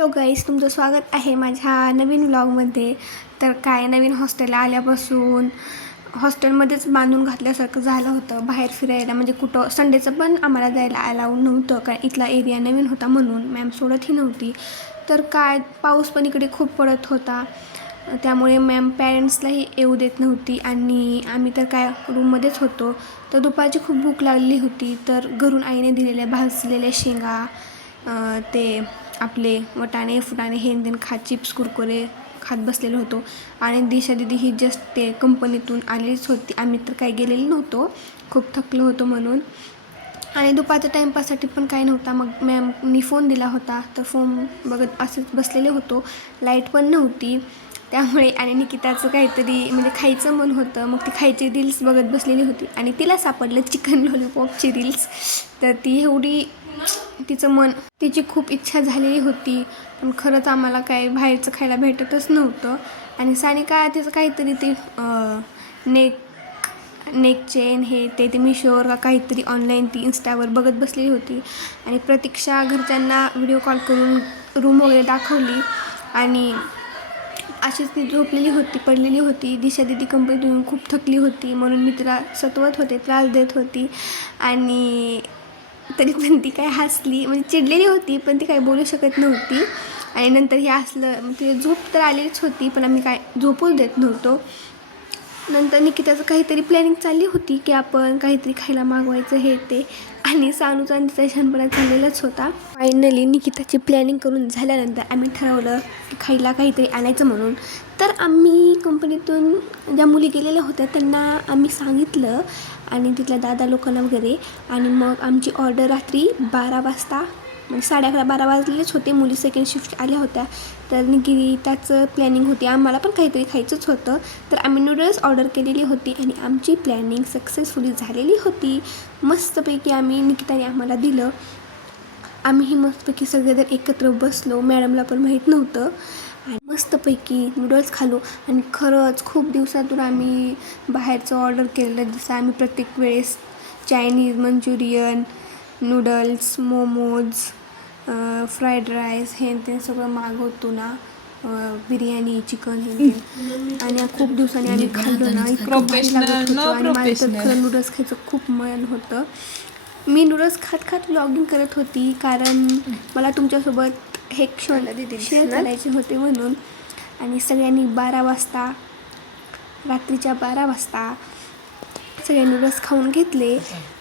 Hello गाईस, तुमचं स्वागत आहे माझ्या नवीन व्लॉगमध्ये. तर काय नवीन हॉस्टेलला आल्यापासून हॉस्टेलमध्येच बांधून घातल्यासारखं झालं होतं. बाहेर फिरायला म्हणजे कुठं संडेचं पण आम्हाला जायला अलाउड नव्हतं, कारण इथला एरिया नवीन होता म्हणून मॅम सोडतही नव्हती. तर काय पाऊस पण इकडे खूप पडत होता, त्यामुळे मॅम पॅरेंट्सलाही येऊ देत नव्हती आणि आम्ही तर काय रूममध्येच होतो. तर दुपारची खूप भूक लागली होती, तर घरून आईने दिलेल्या भाजलेल्या शेंगा, ते आपले वटाणे फुटाणे हे खात चिप्स कुरकुरे खात बसलेलो होतो. आणि दिशा दिदी ही जस्ट ते कंपनीतून आलीच होती, आम्ही तर काही गेलेलो नव्हतो, खूप थकलो होतो म्हणून. आणि दुपारच्या टाईमपाससाठी पण काही नव्हता. मग मॅमनी फोन दिला होता, तर फोन बघत असंच बसलेले होतो. लाईट पण नव्हती, त्यामुळे आणि निकिताचं काहीतरी म्हणजे खायचं मन होतं, मग ती खायची रील्स बघत बसलेली होती आणि तिला सापडलं चिकन लॉलीपॉपची रील्स. तर ती एवढी तिची खूप इच्छा झालेली होती, पण खरंच आम्हाला काय बाहेरचं खायला भेटतच नव्हतं. आणि सानिका तिचं काहीतरी ते नेक चेन हे ते मिशोवर का काहीतरी ऑनलाईन ती इंस्टावर बघत बसलेली होती. आणि प्रतीक्षा घरच्यांना व्हिडिओ कॉल करून रूम वगैरे दाखवली आणि अशीच ती झोपलेली होती, पडलेली होती. दिशा दिदी कंपनीतून खूप थकली होती म्हणून मी तिला सतवत होते, त्रास देत होती. आणि तरी पण ती काय हसली, म्हणजे चिडलेली होती पण ती काही बोलू शकत नव्हती. आणि नंतर हे असलं तिला झोप तर आलेलीच होती, पण आम्ही काय झोपूच देत नव्हतो. नंतर निकिताचं काहीतरी प्लॅनिंग चालली होती की आपण काहीतरी खायला मागवायचं हे ते, आणि सानूचा तिचा छानपणा चाललेलाच होता. फायनली निकिताची प्लॅनिंग करून झाल्यानंतर आम्ही ठरवलं की खायला काहीतरी आणायचं म्हणून. तर आम्ही कंपनीतून ज्या मुली गेलेल्या होत्या त्यांना आम्ही सांगितलं आणि तिथल्या दादा लोकांना वगैरे. आणि मग आमची ऑर्डर रात्री 12 वाजता म्हणजे 11:30-12 वाजलेच होते. मुली सेकंड शिफ्ट आल्या होत्या, तर निकिताचं प्लॅनिंग होती आम्हाला पण काहीतरी खायचंच होतं. तर आम्ही नूडल्स ऑर्डर केलेली होती आणि आमची प्लॅनिंग सक्सेसफुली झालेली होती. मस्तपैकी आम्ही निकिताने आम्हाला दिलं. आम्हीही मस्तपैकी सगळेजण एकत्र बसलो, मॅडमला पण माहीत नव्हतं, आणि मस्तपैकी नूडल्स खालो. आणि खरंच खूप दिवसातून आम्ही बाहेरचं ऑर्डर केलेलं. जसं आम्ही प्रत्येक वेळेस Chinese, Manchurian, noodles, momos, fried rice हे ते सगळं मागवतो ना, बिर्याणी, चिकन हे ते. आणि खूप दिवसांनी आम्ही खाल्लो ना, इतकं भारी लागत होतं. आणि मला तर खरं नूडल्स खायचं खूप मन होतं. मी नूडल्स खात खात व्लॉगिंग करत होती, कारण मला तुमच्यासोबत हे क्षण शेअर करायचे होते म्हणून. आणि सगळ्यांनी रात्रीच्या 12 वाजता सगळे नूडल्स खाऊन घेतले.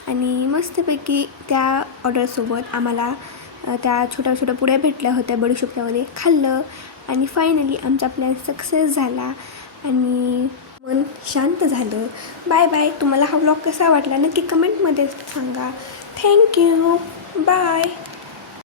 आणि मस्तपैकी त्या ऑर्डरसोबत आम्हाला त्या छोट्या छोट्या पुड्या भेटल्या होत्या बडीशोपच्यामध्ये, खाल्लं. आणि फायनली आमचा प्लॅन सक्सेस झाला आणि मन शांत झालं. Bye bye. तुम्हाला हा व्लॉग कसा वाटला नक्की कमेंटमध्ये सांगा. थँक्यू. बाय.